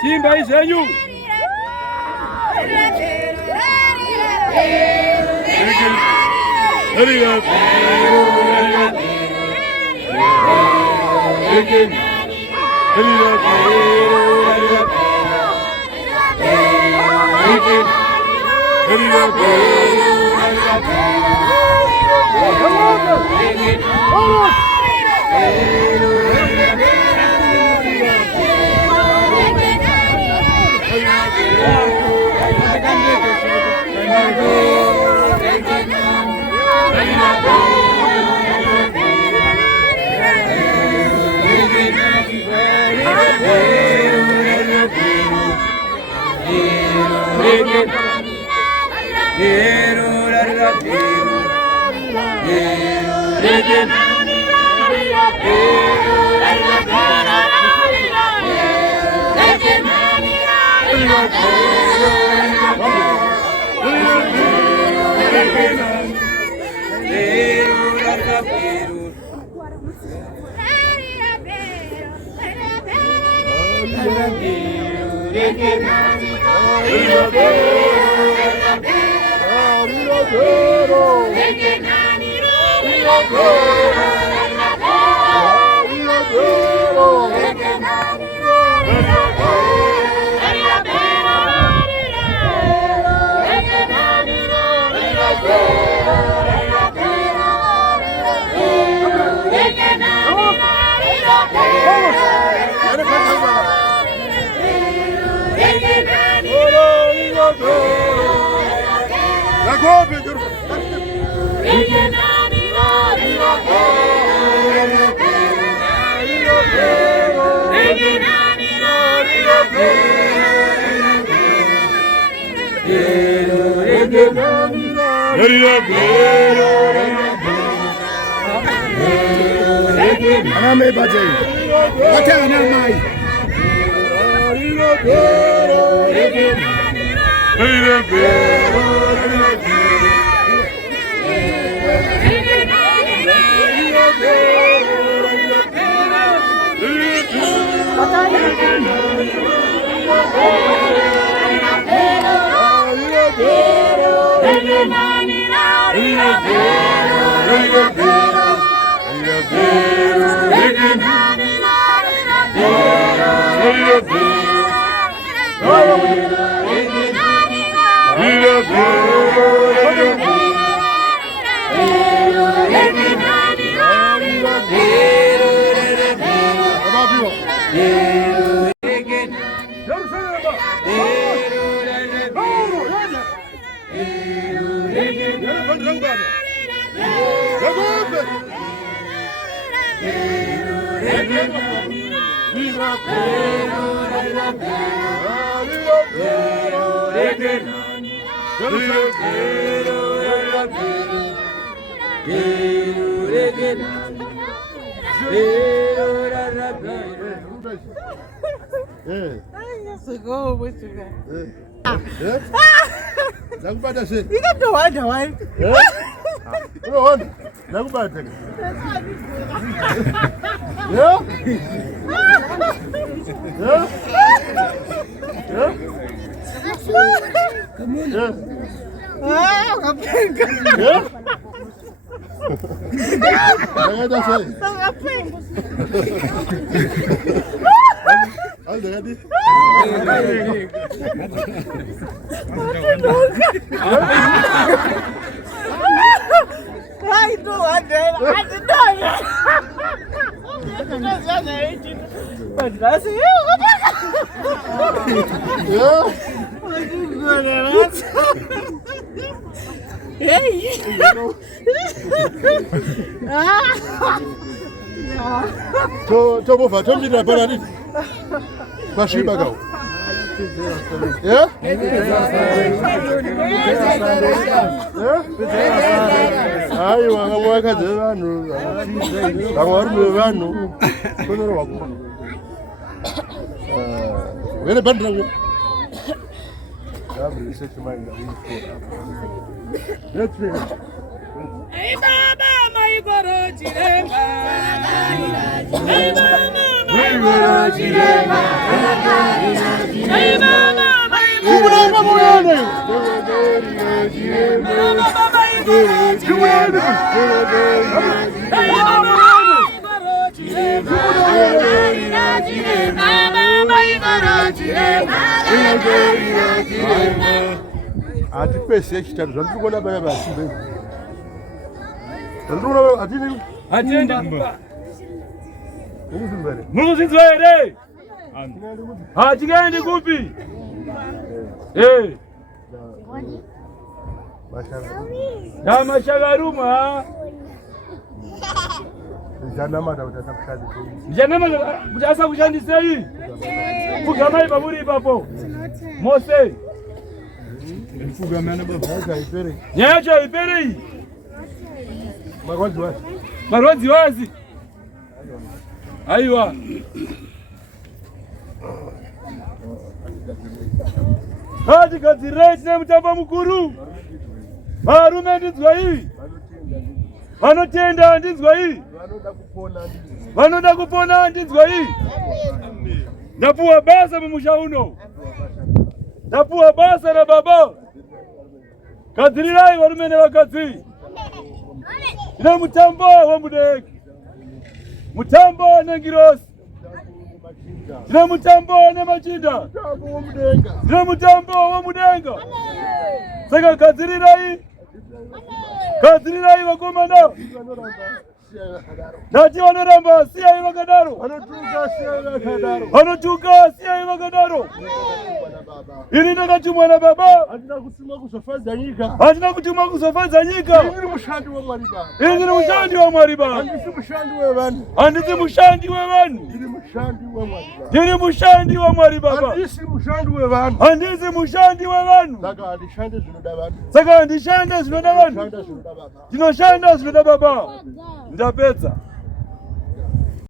Simba Isenyu. Hurry up. Aname baje. Wate anamai. Nakupata shit. Ikatoa wapi? Unaona? Nakupata. Yeah? Yeah? Yeah? Come on. Yeah. Ah, kapenga. Yeah? Nakata shit. Kapenga. All ready? I do one day. I did not. But that's you. Yeah? What you gonna Hey. Tomuva, tomira banani. Kwashiba gawo. Yeah? Hayi wangamwakazi vanhu. Vamwarume vanhu. Konoro wakuma. Wene bandi rangu. Gabriel sechimainga. Let's go. Hey baba, my goro chirema. Hey baba, my goro chirema. Hey baba, my goro chirema. Ati pesi yechitatu zvandikuona paya pasi zvandikuona atini Atende ukuzimbere mukuzinzwa here? Hatikaendi kupi? Na mashagaruma ndichanamata kuti atakushandisa ndichanamata kuti asakushandisei kugamai pamuri ipapo Mose nyaya yacho haiperei marwadzi wazi aiwa ngatigadzirei tine mutambo mukuru varume ndinzwai vanotenda ndinzwai vanoda kupona ndinzwai ndapuwa basa mumusha uno ndapuwa basa na baba gadzirirai varume nevakadzi ine mutambo wemudeki mutambo nengirosi ine mutambo nemachinda ine mutambo wemudenga saka gadzirirai vakomana nati vanoramba siyai vakadaro vanotuka siyai vakadaro ini ndakatumwa nababa handina kutumwa kuzofadza nyika ini ndiri mushandi wamwari baba handisi mushandi wevanhu ndiri mushandi wamwari baba handisi mushandi wevanhu saka handishande zvinoda vanhu ndinoshanda zvinoda baba ndapedza